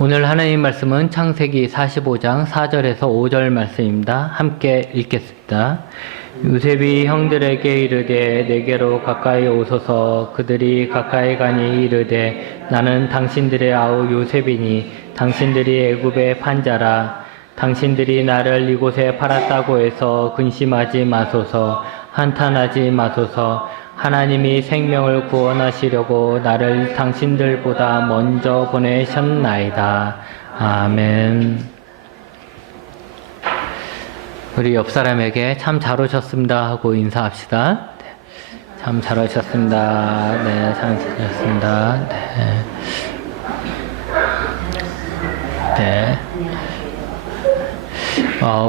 오늘 하나님 말씀은 창세기 45장 4절에서 5절 말씀입니다. 함께 읽겠습니다. 요셉이 형들에게 이르되 내게로 가까이 오소서. 그들이 가까이 가니 이르되 나는 당신들의 아우 요셉이니 당신들이 애굽의 판자라. 당신들이 나를 이곳에 팔았다고 해서 근심하지 마소서. 한탄하지 마소서. 하나님이 생명을 구원하시려고 나를 당신들보다 먼저 보내셨나이다. 아멘. 우리 옆 사람에게 참 잘 오셨습니다 하고 인사합시다. 네. 참 잘 오셨습니다. 네, 참 잘 오셨습니다. 네. 네.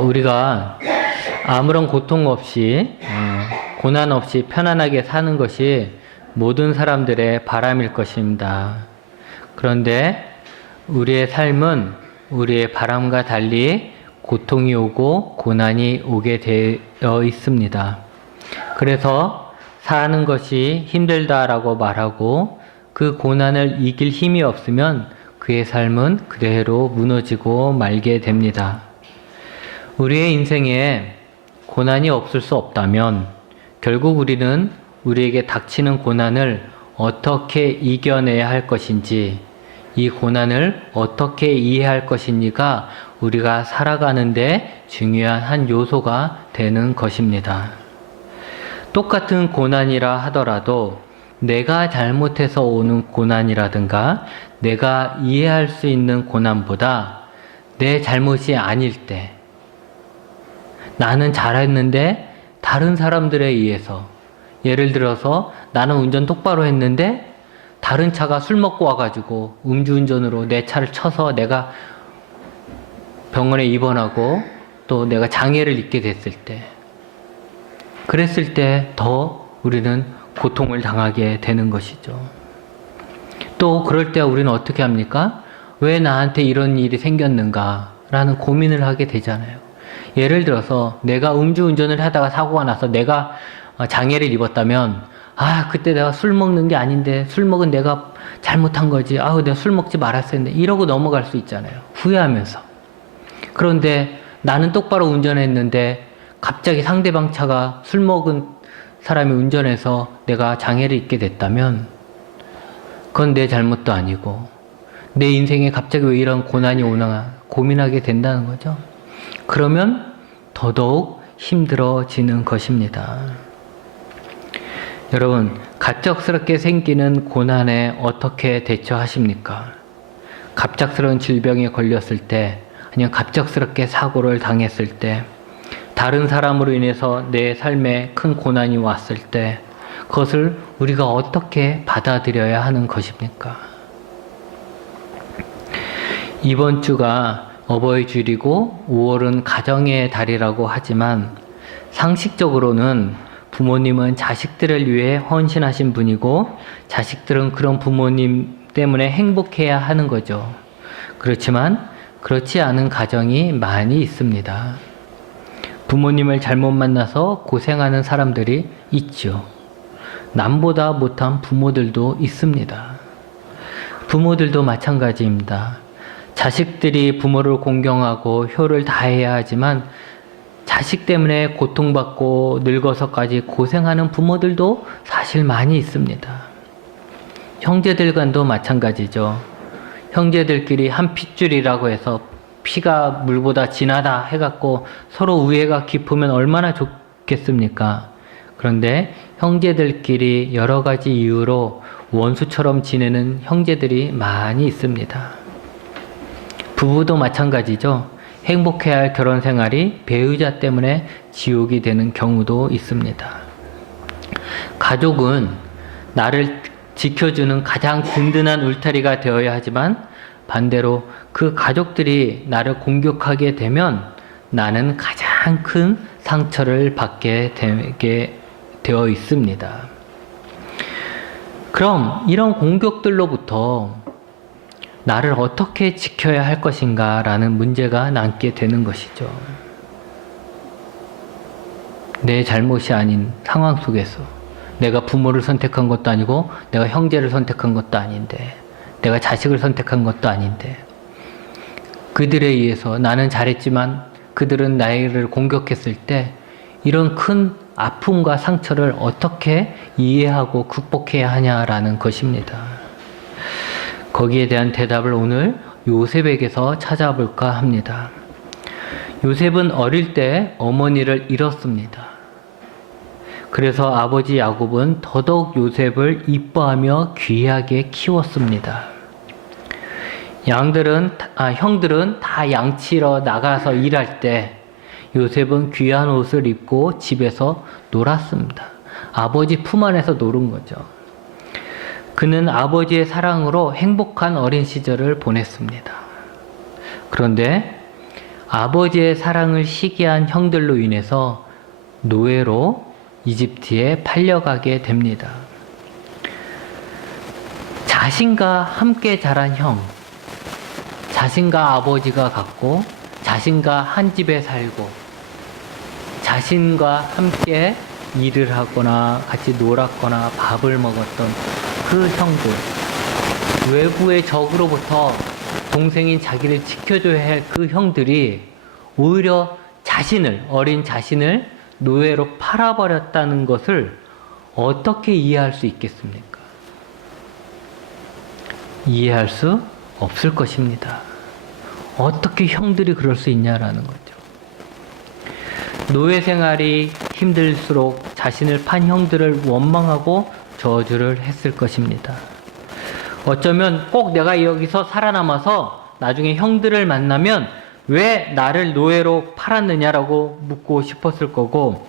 우리가 아무런 고통 없이 고난 없이 편안하게 사는 것이 모든 사람들의 바람일 것입니다. 그런데 우리의 삶은 우리의 바람과 달리 고통이 오고 고난이 오게 되어 있습니다. 그래서 사는 것이 힘들다라고 말하고 그 고난을 이길 힘이 없으면 그의 삶은 그대로 무너지고 말게 됩니다. 우리의 인생에 고난이 없을 수 없다면 결국 우리는 우리에게 닥치는 고난을 어떻게 이겨내야 할 것인지, 이 고난을 어떻게 이해할 것인지가 우리가 살아가는데 중요한 한 요소가 되는 것입니다. 똑같은 고난이라 하더라도 내가 잘못해서 오는 고난이라든가 내가 이해할 수 있는 고난보다 내 잘못이 아닐 때, 나는 잘했는데 다른 사람들에 의해서, 예를 들어서 나는 운전 똑바로 했는데 다른 차가 술 먹고 와가지고 음주운전으로 내 차를 쳐서 내가 병원에 입원하고 또 내가 장애를 입게 됐을 때, 그랬을 때 더 우리는 고통을 당하게 되는 것이죠. 또 그럴 때 우리는 어떻게 합니까? 왜 나한테 이런 일이 생겼는가 라는 고민을 하게 되잖아요. 예를 들어서 내가 음주운전을 하다가 사고가 나서 내가 장애를 입었다면, 그때 내가 술 먹는 게 아닌데, 술 먹은 내가 잘못한 거지. 내가 술 먹지 말았어야 했는데, 이러고 넘어갈 수 있잖아요. 후회하면서. 그런데 나는 똑바로 운전했는데 갑자기 상대방 차가 술 먹은 사람이 운전해서 내가 장애를 입게 됐다면 그건 내 잘못도 아니고 내 인생에 갑자기 왜 이런 고난이 오나 고민하게 된다는 거죠. 그러면 더더욱 힘들어지는 것입니다. 여러분, 갑작스럽게 생기는 고난에 어떻게 대처하십니까? 갑작스러운 질병에 걸렸을 때, 아니면 갑작스럽게 사고를 당했을 때, 다른 사람으로 인해서 내 삶에 큰 고난이 왔을 때, 그것을 우리가 어떻게 받아들여야 하는 것입니까? 이번 주가 어버이 주일이고 5월은 가정의 달이라고 하지만 상식적으로는 부모님은 자식들을 위해 헌신하신 분이고 자식들은 그런 부모님 때문에 행복해야 하는 거죠. 그렇지만 그렇지 않은 가정이 많이 있습니다. 부모님을 잘못 만나서 고생하는 사람들이 있죠. 남보다 못한 부모들도 있습니다. 부모들도 마찬가지입니다. 자식들이 부모를 공경하고 효를 다해야 하지만 자식 때문에 고통받고 늙어서까지 고생하는 부모들도 사실 많이 있습니다. 형제들 간도 마찬가지죠. 형제들끼리 한 핏줄이라고 해서 피가 물보다 진하다 해갖고 서로 우애가 깊으면 얼마나 좋겠습니까? 그런데 형제들끼리 여러 가지 이유로 원수처럼 지내는 형제들이 많이 있습니다. 부부도 마찬가지죠. 행복해야 할 결혼 생활이 배우자 때문에 지옥이 되는 경우도 있습니다. 가족은 나를 지켜주는 가장 든든한 울타리가 되어야 하지만 반대로 그 가족들이 나를 공격하게 되면 나는 가장 큰 상처를 받게 되어 있습니다. 그럼 이런 공격들로부터 나를 어떻게 지켜야 할 것인가 라는 문제가 남게 되는 것이죠. 내 잘못이 아닌 상황 속에서 내가 부모를 선택한 것도 아니고 내가 형제를 선택한 것도 아닌데 내가 자식을 선택한 것도 아닌데 그들에 의해서 나는 잘했지만 그들은 나를 공격했을 때 이런 큰 아픔과 상처를 어떻게 이해하고 극복해야 하냐라는 것입니다. 거기에 대한 대답을 오늘 요셉에게서 찾아볼까 합니다. 요셉은 어릴 때 어머니를 잃었습니다. 그래서 아버지 야곱은 더더욱 요셉을 이뻐하며 귀하게 키웠습니다. 형들은 다 양치러 나가서 일할 때 요셉은 귀한 옷을 입고 집에서 놀았습니다. 아버지 품 안에서 노는 거죠. 그는 아버지의 사랑으로 행복한 어린 시절을 보냈습니다. 그런데 아버지의 사랑을 시기한 형들로 인해서 노예로 이집트에 팔려가게 됩니다. 자신과 함께 자란 형, 자신과 아버지가 같고 자신과 한 집에 살고 자신과 함께 일을 하거나 같이 놀았거나 밥을 먹었던 그 형들, 외부의 적으로부터 동생인 자기를 지켜줘야 할 그 형들이 오히려 어린 자신을 노예로 팔아버렸다는 것을 어떻게 이해할 수 있겠습니까? 이해할 수 없을 것입니다. 어떻게 형들이 그럴 수 있냐라는 거죠. 노예 생활이 힘들수록 자신을 판 형들을 원망하고 저주를 했을 것입니다. 어쩌면 꼭 내가 여기서 살아남아서 나중에 형들을 만나면 왜 나를 노예로 팔았느냐라고 묻고 싶었을 거고,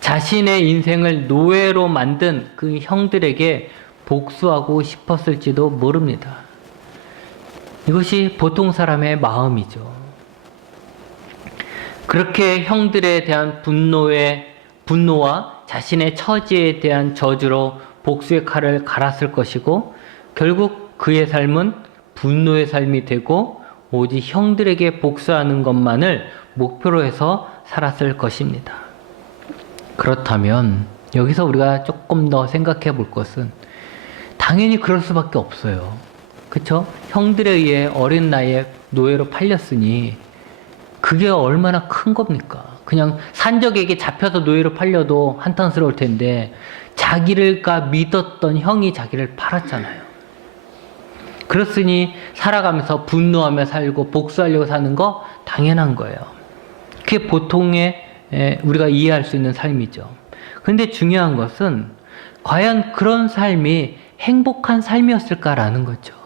자신의 인생을 노예로 만든 그 형들에게 복수하고 싶었을지도 모릅니다. 이것이 보통 사람의 마음이죠. 그렇게 형들에 대한 분노와 자신의 처지에 대한 저주로 복수의 칼을 갈았을 것이고, 결국 그의 삶은 분노의 삶이 되고 오직 형들에게 복수하는 것만을 목표로 해서 살았을 것입니다. 그렇다면 여기서 우리가 조금 더 생각해 볼 것은 당연히 그럴 수밖에 없어요. 그쵸? 형들에 의해 어린 나이에 노예로 팔렸으니 그게 얼마나 큰 겁니까? 그냥 산적에게 잡혀서 노예로 팔려도 한탄스러울 텐데 자기를가 믿었던 형이 자기를 팔았잖아요. 그렇으니 살아가면서 분노하며 살고 복수하려고 사는 거 당연한 거예요. 그게 보통의 우리가 이해할 수 있는 삶이죠. 그런데 중요한 것은 과연 그런 삶이 행복한 삶이었을까라는 거죠.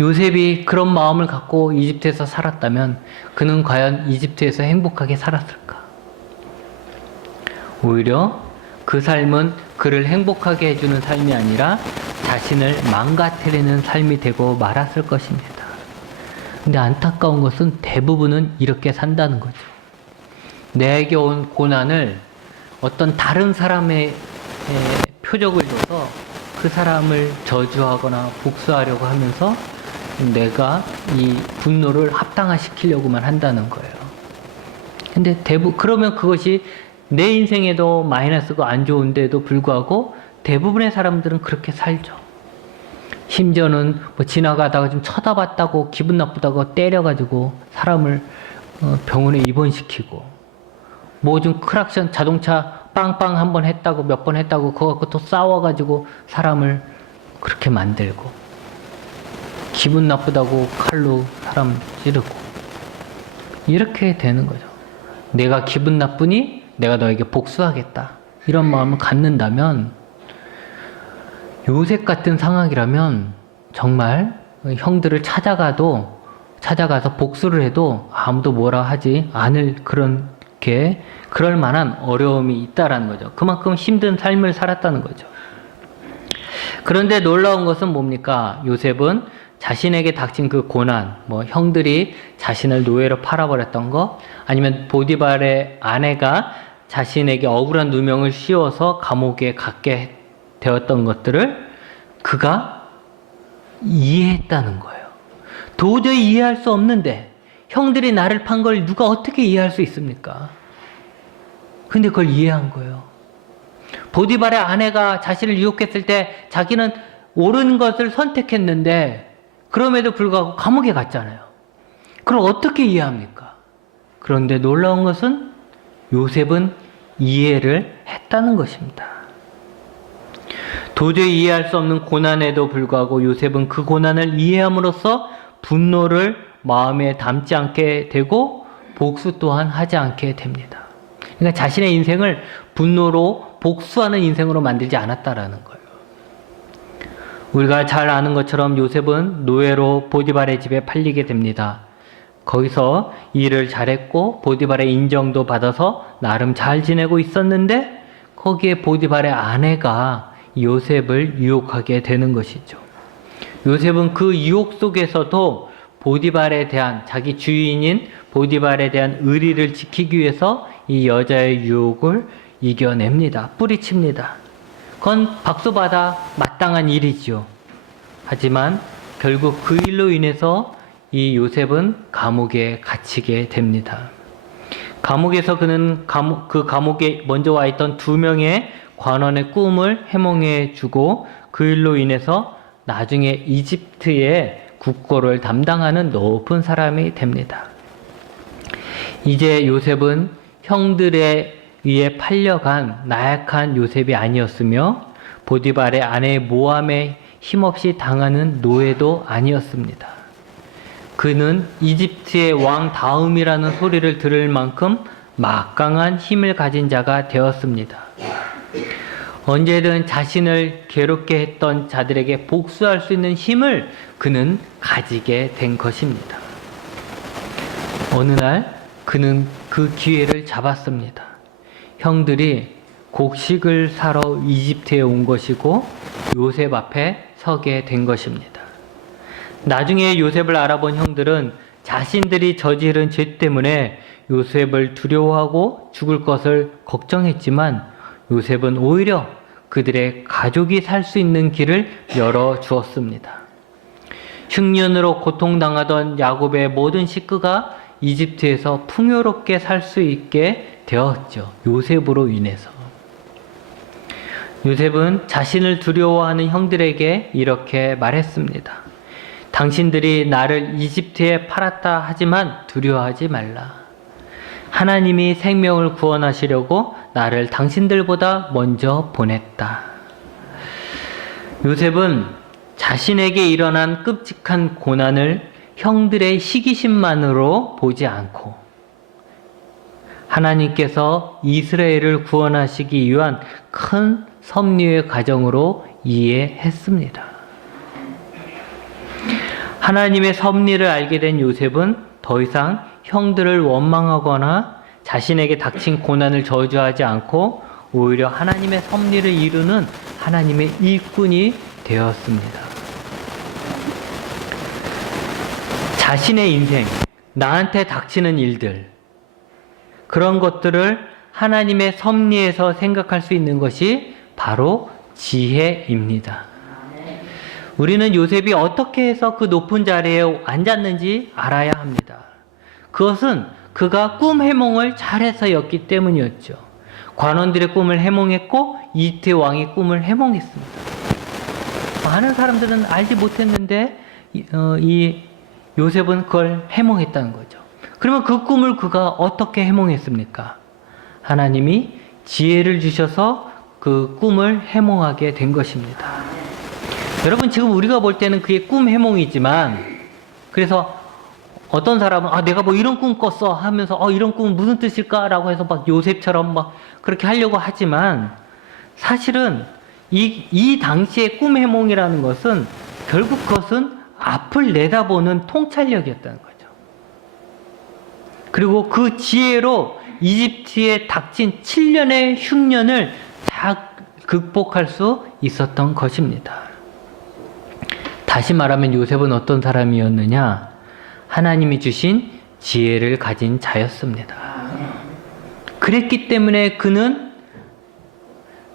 요셉이 그런 마음을 갖고 이집트에서 살았다면 그는 과연 이집트에서 행복하게 살았을까? 오히려 그 삶은 그를 행복하게 해주는 삶이 아니라 자신을 망가뜨리는 삶이 되고 말았을 것입니다. 근데 안타까운 것은 대부분은 이렇게 산다는 거죠. 내게 온 고난을 어떤 다른 사람의 표적을 줘서 그 사람을 저주하거나 복수하려고 하면서 내가 이 분노를 합당화시키려고만 한다는 거예요. 근데 그러면 그것이 내 인생에도 마이너스고 안 좋은데도 불구하고 대부분의 사람들은 그렇게 살죠. 심지어는 뭐 지나가다가 좀 쳐다봤다고 기분 나쁘다고 때려가지고 사람을 병원에 입원시키고, 뭐 좀 크락션 자동차 빵빵 한 번 했다고 몇 번 했다고 그거 갖고 또 싸워가지고 사람을 그렇게 만들고, 기분 나쁘다고 칼로 사람 찌르고, 이렇게 되는 거죠. 내가 기분 나쁘니 내가 너에게 복수하겠다, 이런 마음을 갖는다면, 요셉 같은 상황이라면 정말 형들을 찾아가서 복수를 해도 아무도 뭐라 하지 않을 그럴 만한 어려움이 있다라는 거죠. 그만큼 힘든 삶을 살았다는 거죠. 그런데 놀라운 것은 뭡니까? 요셉은 자신에게 닥친 그 고난, 형들이 자신을 노예로 팔아버렸던 거, 아니면 보디발의 아내가 자신에게 억울한 누명을 씌워서 감옥에 갖게 되었던 것들을 그가 이해했다는 거예요. 도저히 이해할 수 없는데 형들이 나를 판 걸 누가 어떻게 이해할 수 있습니까? 근데 그걸 이해한 거예요. 보디발의 아내가 자신을 유혹했을 때 자기는 옳은 것을 선택했는데 그럼에도 불구하고 감옥에 갔잖아요. 그럼 어떻게 이해합니까? 그런데 놀라운 것은 요셉은 이해를 했다는 것입니다. 도저히 이해할 수 없는 고난에도 불구하고 요셉은 그 고난을 이해함으로써 분노를 마음에 담지 않게 되고 복수 또한 하지 않게 됩니다. 그러니까 자신의 인생을 분노로 복수하는 인생으로 만들지 않았다라는 거예요. 우리가 잘 아는 것처럼 요셉은 노예로 보디발의 집에 팔리게 됩니다. 거기서 일을 잘했고 보디발의 인정도 받아서 나름 잘 지내고 있었는데 거기에 보디발의 아내가 요셉을 유혹하게 되는 것이죠. 요셉은 그 유혹 속에서도 보디발에 대한 자기 주인인 보디발에 대한 의리를 지키기 위해서 이 여자의 유혹을 이겨냅니다. 뿌리칩니다. 그건 박수받아 마땅한 일이죠. 하지만 결국 그 일로 인해서 이 요셉은 감옥에 갇히게 됩니다. 감옥에서 그는 그 감옥에 먼저 와 있던 2명의 관원의 꿈을 해몽해 주고 그 일로 인해서 나중에 이집트의 국고를 담당하는 높은 사람이 됩니다. 이제 요셉은 형들에 의해 팔려간 나약한 요셉이 아니었으며 보디발의 아내 모함에 힘없이 당하는 노예도 아니었습니다. 그는 이집트의 왕 다음이라는 소리를 들을 만큼 막강한 힘을 가진 자가 되었습니다. 언제든 자신을 괴롭게 했던 자들에게 복수할 수 있는 힘을 그는 가지게 된 것입니다. 어느 날 그는 그 기회를 잡았습니다. 형들이 곡식을 사러 이집트에 온 것이고 요셉 앞에 서게 된 것입니다. 나중에 요셉을 알아본 형들은 자신들이 저지른 죄 때문에 요셉을 두려워하고 죽을 것을 걱정했지만 요셉은 오히려 그들의 가족이 살 수 있는 길을 열어주었습니다. 흉년으로 고통당하던 야곱의 모든 식구가 이집트에서 풍요롭게 살 수 있게 되었죠. 요셉으로 인해서. 요셉은 자신을 두려워하는 형들에게 이렇게 말했습니다. 당신들이 나를 이집트에 팔았다 하지만 두려워하지 말라. 하나님이 생명을 구원하시려고 나를 당신들보다 먼저 보냈다. 요셉은 자신에게 일어난 끔찍한 고난을 형들의 시기심만으로 보지 않고 하나님께서 이스라엘을 구원하시기 위한 큰 섭리의 과정으로 이해했습니다. 하나님의 섭리를 알게 된 요셉은 더 이상 형들을 원망하거나 자신에게 닥친 고난을 저주하지 않고 오히려 하나님의 섭리를 이루는 하나님의 일꾼이 되었습니다. 자신의 인생, 나한테 닥치는 일들, 그런 것들을 하나님의 섭리에서 생각할 수 있는 것이 바로 지혜입니다. 우리는 요셉이 어떻게 해서 그 높은 자리에 앉았는지 알아야 합니다. 그것은 그가 꿈 해몽을 잘해서였기 때문이었죠. 관원들의 꿈을 해몽했고 이집트 왕의 꿈을 해몽했습니다. 많은 사람들은 알지 못했는데 이 요셉은 그걸 해몽했다는 거죠. 그러면 그 꿈을 그가 어떻게 해몽했습니까? 하나님이 지혜를 주셔서 그 꿈을 해몽하게 된 것입니다. 여러분, 지금 우리가 볼 때는 그게 꿈 해몽이지만, 그래서 어떤 사람은 내가 뭐 이런 꿈 꿨어 하면서 이런 꿈은 무슨 뜻일까라고 해서 막 요셉처럼 막 그렇게 하려고 하지만, 사실은 이 당시의 꿈 해몽이라는 것은 결국 그것은 앞을 내다보는 통찰력이었다는 거죠. 그리고 그 지혜로 이집트에 닥친 7년의 흉년을 다 극복할 수 있었던 것입니다. 다시 말하면 요셉은 어떤 사람이었느냐? 하나님이 주신 지혜를 가진 자였습니다. 그랬기 때문에 그는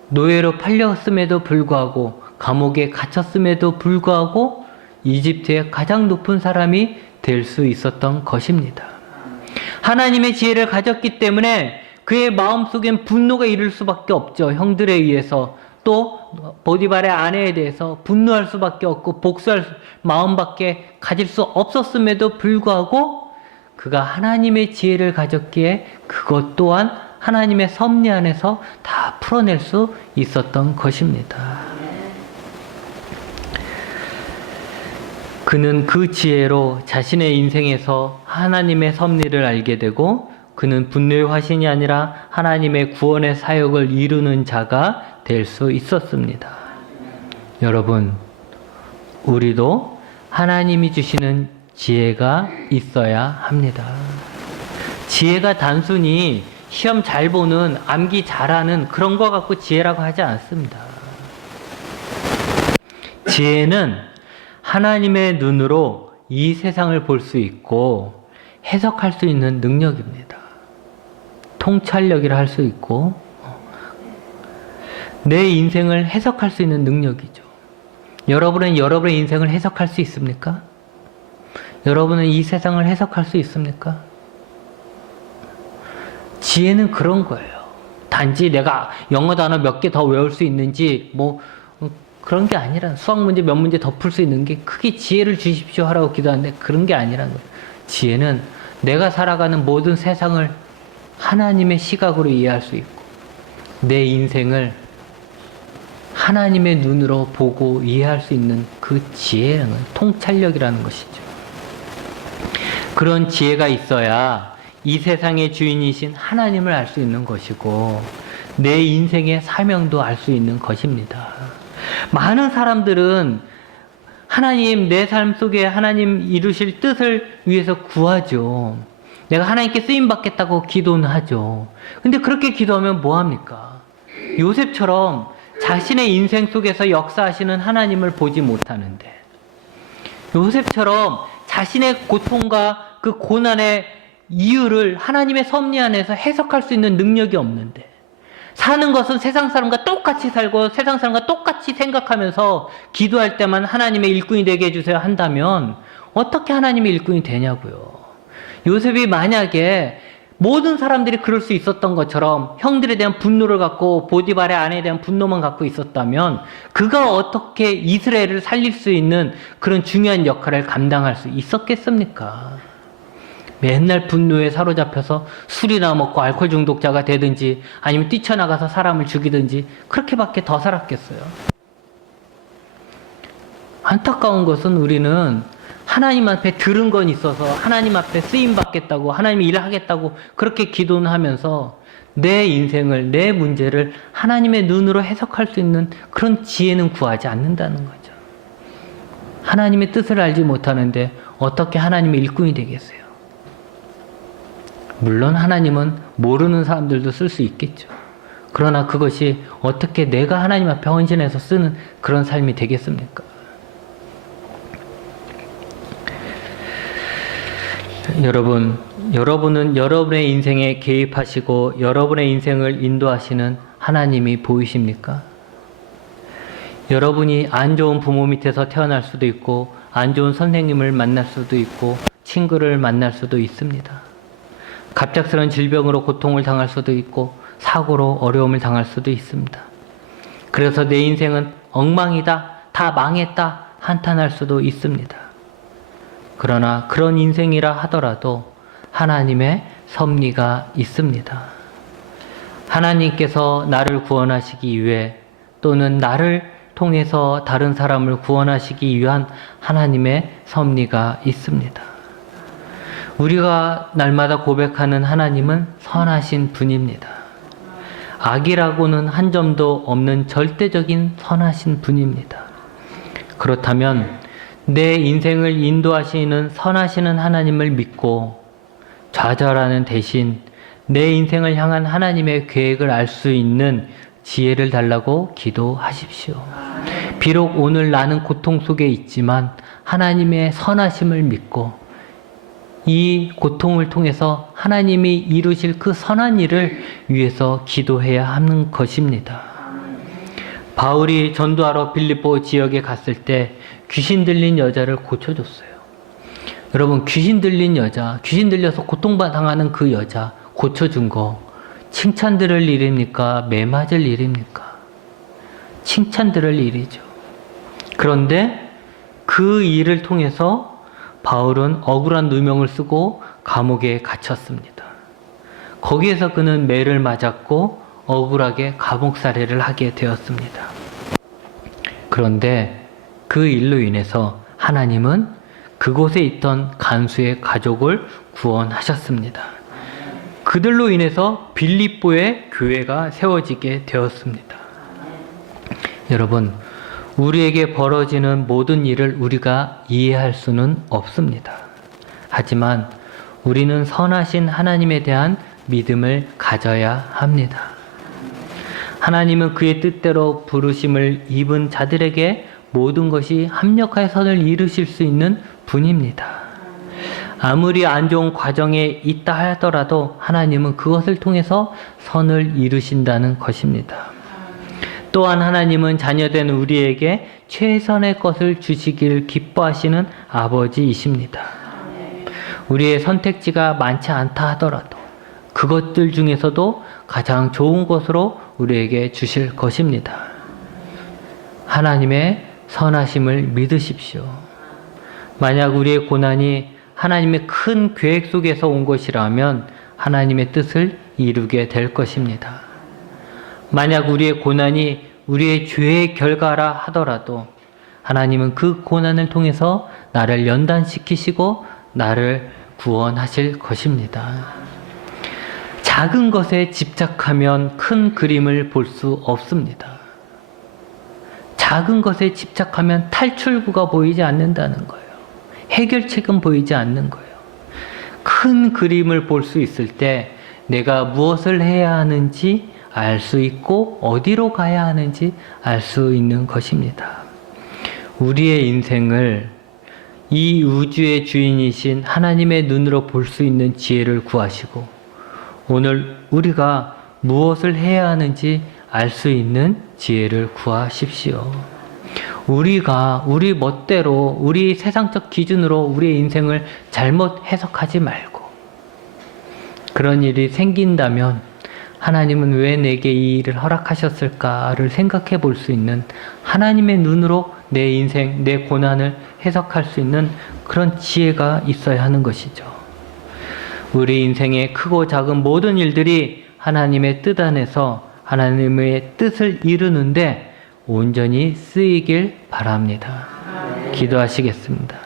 노예로 팔렸음에도 불구하고 감옥에 갇혔음에도 불구하고 이집트의 가장 높은 사람이 될 수 있었던 것입니다. 하나님의 지혜를 가졌기 때문에 그의 마음속엔 분노가 이를 수밖에 없죠. 형들에 의해서 또 보디발의 아내에 대해서 분노할 수밖에 없고 복수할 마음밖에 가질 수 없었음에도 불구하고 그가 하나님의 지혜를 가졌기에 그것 또한 하나님의 섭리 안에서 다 풀어낼 수 있었던 것입니다. 그는 그 지혜로 자신의 인생에서 하나님의 섭리를 알게 되고 그는 분노의 화신이 아니라 하나님의 구원의 사역을 이루는 자가 될 수 있었습니다. 여러분, 우리도 하나님이 주시는 지혜가 있어야 합니다. 지혜가 단순히 시험 잘 보는, 암기 잘하는 그런 거 갖고 지혜라고 하지 않습니다. 지혜는 하나님의 눈으로 이 세상을 볼 수 있고 해석할 수 있는 능력입니다. 통찰력이라 할 수 있고 내 인생을 해석할 수 있는 능력이죠. 여러분은 여러분의 인생을 해석할 수 있습니까? 여러분은 이 세상을 해석할 수 있습니까? 지혜는 그런 거예요. 단지 내가 영어 단어 몇 개 더 외울 수 있는지 그런 게 아니라 수학 문제 몇 문제 더 풀 수 있는 게 크게 지혜를 주십시오 하라고 기도하는데 그런 게 아니라는 거예요. 지혜는 내가 살아가는 모든 세상을 하나님의 시각으로 이해할 수 있고 내 인생을 하나님의 눈으로 보고 이해할 수 있는 그 지혜는 통찰력이라는 것이죠. 그런 지혜가 있어야 이 세상의 주인이신 하나님을 알 수 있는 것이고 내 인생의 사명도 알 수 있는 것입니다. 많은 사람들은 하나님, 내 삶 속에 하나님 이루실 뜻을 위해서 구하죠. 내가 하나님께 쓰임받겠다고 기도는 하죠. 근데 그렇게 기도하면 뭐합니까? 요셉처럼 자신의 인생 속에서 역사하시는 하나님을 보지 못하는데, 요셉처럼 자신의 고통과 그 고난의 이유를 하나님의 섭리 안에서 해석할 수 있는 능력이 없는데, 사는 것은 세상 사람과 똑같이 살고 세상 사람과 똑같이 생각하면서 기도할 때만 하나님의 일꾼이 되게 해주세요 한다면 어떻게 하나님의 일꾼이 되냐고요. 요셉이 만약에 모든 사람들이 그럴 수 있었던 것처럼 형들에 대한 분노를 갖고 보디발의 아내에 대한 분노만 갖고 있었다면 그가 어떻게 이스라엘을 살릴 수 있는 그런 중요한 역할을 감당할 수 있었겠습니까? 맨날 분노에 사로잡혀서 술이나 먹고 알코올 중독자가 되든지 아니면 뛰쳐나가서 사람을 죽이든지 그렇게밖에 더 살았겠어요. 안타까운 것은 우리는 하나님 앞에 들은 건 있어서 하나님 앞에 쓰임받겠다고 하나님이 일하겠다고 그렇게 기도는 하면서 내 인생을, 내 문제를 하나님의 눈으로 해석할 수 있는 그런 지혜는 구하지 않는다는 거죠. 하나님의 뜻을 알지 못하는데 어떻게 하나님의 일꾼이 되겠어요? 물론 하나님은 모르는 사람들도 쓸 수 있겠죠. 그러나 그것이 어떻게 내가 하나님 앞에 헌신해서 쓰는 그런 삶이 되겠습니까? 여러분은 여러분의 인생에 개입하시고 여러분의 인생을 인도하시는 하나님이 보이십니까? 여러분이 안 좋은 부모 밑에서 태어날 수도 있고 안 좋은 선생님을 만날 수도 있고 친구를 만날 수도 있습니다. 갑작스러운 질병으로 고통을 당할 수도 있고 사고로 어려움을 당할 수도 있습니다. 그래서 내 인생은 엉망이다, 다 망했다 한탄할 수도 있습니다. 그러나 그런 인생이라 하더라도 하나님의 섭리가 있습니다. 하나님께서 나를 구원하시기 위해 또는 나를 통해서 다른 사람을 구원하시기 위한 하나님의 섭리가 있습니다. 우리가 날마다 고백하는 하나님은 선하신 분입니다. 악이라고는 한 점도 없는 절대적인 선하신 분입니다. 그렇다면 내 인생을 인도하시는 선하시는 하나님을 믿고 좌절하는 대신 내 인생을 향한 하나님의 계획을 알 수 있는 지혜를 달라고 기도하십시오. 비록 오늘 나는 고통 속에 있지만 하나님의 선하심을 믿고 이 고통을 통해서 하나님이 이루실 그 선한 일을 위해서 기도해야 하는 것입니다. 바울이 전도하러 빌립보 지역에 갔을 때 귀신 들린 여자를 고쳐줬어요. 여러분, 귀신 들린 여자, 귀신 들려서 고통당하는 그 여자 고쳐준 거 칭찬 들을 일입니까? 매맞을 일입니까? 칭찬 들을 일이죠. 그런데 그 일을 통해서 바울은 억울한 누명을 쓰고 감옥에 갇혔습니다. 거기에서 그는 매를 맞았고 억울하게 감옥 살해를 하게 되었습니다. 그런데 그 일로 인해서 하나님은 그곳에 있던 간수의 가족을 구원하셨습니다. 그들로 인해서 빌립보의 교회가 세워지게 되었습니다. 여러분, 우리에게 벌어지는 모든 일을 우리가 이해할 수는 없습니다. 하지만 우리는 선하신 하나님에 대한 믿음을 가져야 합니다. 하나님은 그의 뜻대로 부르심을 입은 자들에게 모든 것이 합력하여 선을 이루실 수 있는 분입니다. 아무리 안 좋은 과정에 있다 하더라도 하나님은 그것을 통해서 선을 이루신다는 것입니다. 또한 하나님은 자녀된 우리에게 최선의 것을 주시기를 기뻐하시는 아버지이십니다. 우리의 선택지가 많지 않다 하더라도 그것들 중에서도 가장 좋은 것으로 우리에게 주실 것입니다. 하나님의 선하심을 믿으십시오. 만약 우리의 고난이 하나님의 큰 계획 속에서 온 것이라면 하나님의 뜻을 이루게 될 것입니다. 만약 우리의 고난이 우리의 죄의 결과라 하더라도 하나님은 그 고난을 통해서 나를 연단시키시고 나를 구원하실 것입니다. 작은 것에 집착하면 큰 그림을 볼 수 없습니다. 작은 것에 집착하면 탈출구가 보이지 않는다는 거예요. 해결책은 보이지 않는 거예요. 큰 그림을 볼 수 있을 때 내가 무엇을 해야 하는지 알 수 있고 어디로 가야 하는지 알 수 있는 것입니다. 우리의 인생을 이 우주의 주인이신 하나님의 눈으로 볼 수 있는 지혜를 구하시고 오늘 우리가 무엇을 해야 하는지 알 수 있는 지혜를 구하십시오. 우리가 우리 멋대로 우리 세상적 기준으로 우리의 인생을 잘못 해석하지 말고 그런 일이 생긴다면 하나님은 왜 내게 이 일을 허락하셨을까를 생각해 볼 수 있는 하나님의 눈으로 내 인생, 내 고난을 해석할 수 있는 그런 지혜가 있어야 하는 것이죠. 우리 인생의 크고 작은 모든 일들이 하나님의 뜻 안에서 하나님의 뜻을 이루는데 온전히 쓰이길 바랍니다. 기도하시겠습니다.